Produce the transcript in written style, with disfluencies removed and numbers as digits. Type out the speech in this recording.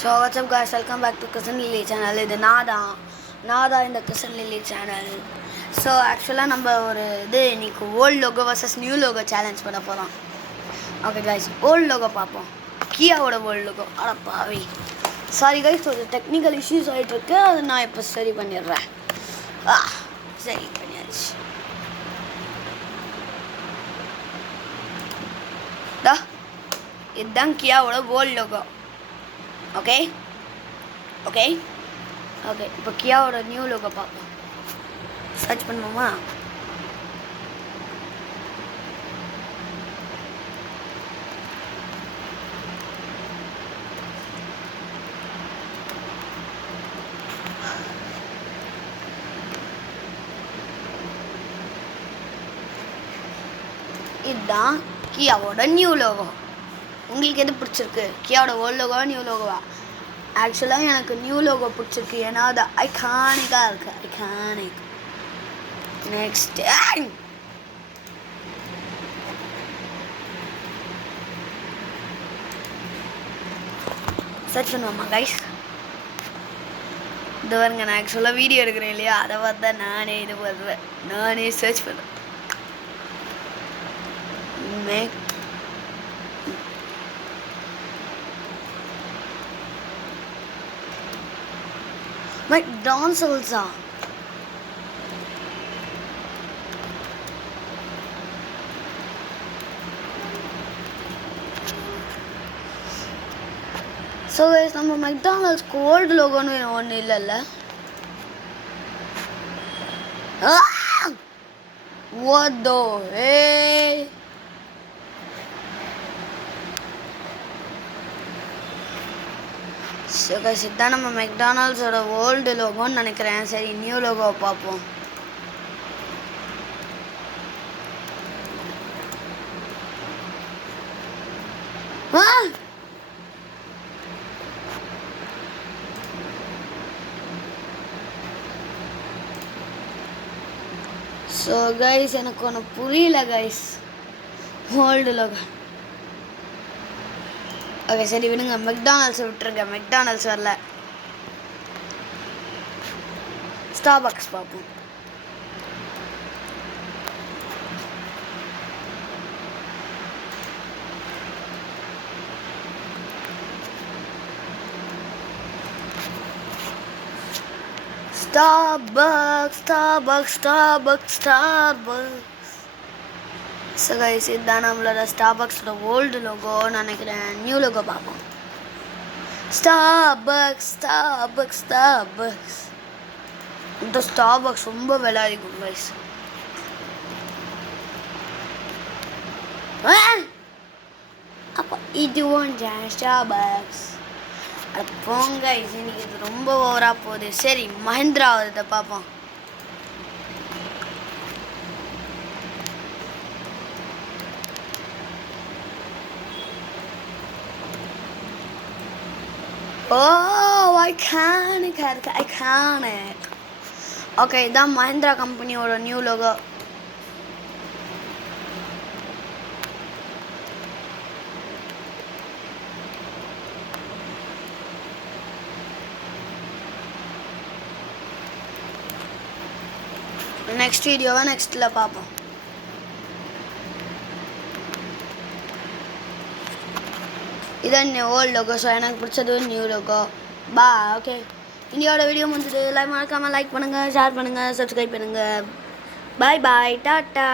So what's up guys, welcome back to Cousin Lily channel. இது நாதா இந்த Cousin Lily channel. So ஆக்சுவலாக நம்ம ஒரு இன்னைக்கு old logo versus new logo challenge பண்ண போகிறோம். ஓகே கைஸ், ஓல்ட் லோகோ பார்ப்போம். கியாவோட ஓல்ட் லோகோ. அட பாவி, சாரி கைஸ், ஒரு டெக்னிக்கல் இஷ்யூஸ் ஆகிட்டுருக்கு. அது நான் இப்போ சரி பண்ணிடுறேன். சரி பண்ணியாச்சு. இதுதான் கியாவோட old logo. Okay okay okay இப்போ கியாவோட நியூ லோகோ பார்ப்போம். சர்ச் பண்ணுவோமா? இதுதான் கியாவோட நியூ லோகோ. உங்களுக்கு எது பிடிச்சிருக்கு, கியாவோட ஓல்ட் லோகோவா நியூ லோகோவா? ஆக்சுவலாக எனக்கு நியூ லோகோ பிடிச்சிருக்கு, ஏன்னா அது ஐகானிக்காக இருக்குது. ஐகானிக். நெக்ஸ்ட் சர்ச் பண்ணுவோமா கைஸ்? இது பாருங்க, நான் ஆக்சுவலாக வீடியோ எடுக்கிறேன் இல்லையா, அதை பார்த்து தான் நானே சர்ச் பண்ணுறேன். McDonald's also. So guys, நம்ம McDonald's கோல்ட் லோகோன்னு ஒன்று இல்லைல்ல? What the hey? So guys, இதுதான் நம்ம மெக்டானல்ட்ஸோட ஓல்டு லோகோன்னு நினைக்கிறேன். சரி, நியூ லோகோவை பார்ப்போம். ஸோ கைஸ், எனக்கு ஒன்று புரியல கைஸ், ஓல்டு லோகோ. ஓகே சரி விடுங்க, மெக்டானல்ட்ஸ் விட்டுருங்க. மெக்டானல்ட்ஸ் வரல. ஸ்டார்பக்ஸ் பார்ப்போம். ஸ்டார்பக்ஸ். ஸோ கைஸ், இதுதான் நம்மளோட ஸ்டார்பக்ஸோட ஓல்டு லோகோன்னு நினைக்கிறேன். நியூ லோகோ பார்ப்போம். ஸ்டார்பக்ஸ். இந்த ஸ்டார்பக்ஸ் ரொம்ப விலை அதிகம் கைஸ். அப்போ இதுவும் ஸ்டார்பக்ஸ். அது போங்க கைஸ், இன்னைக்கு இது ரொம்ப ஓவராக போகுது. சரி, மஹிந்திரா இதை பார்ப்போம். ஐகானிக். ஓகே, இதான் மஹிந்திரா கம்பெனியோட நியூ லோகோ. நெக்ஸ்ட் வீடியோவை நெக்ஸ்ட்டில் பார்ப்போம். இதான் ஓல்டு லோகோ. ஸோ எனக்கு பிடிச்சது நியூ லோகோ. ஓகே, இந்தியாவோட வீடியோ முடிஞ்சது. மறக்காமல் லைக் பண்ணுங்கள், ஷேர் பண்ணுங்கள், சப்ஸ்கிரைப் பண்ணுங்கள். பாய் டாட்டா.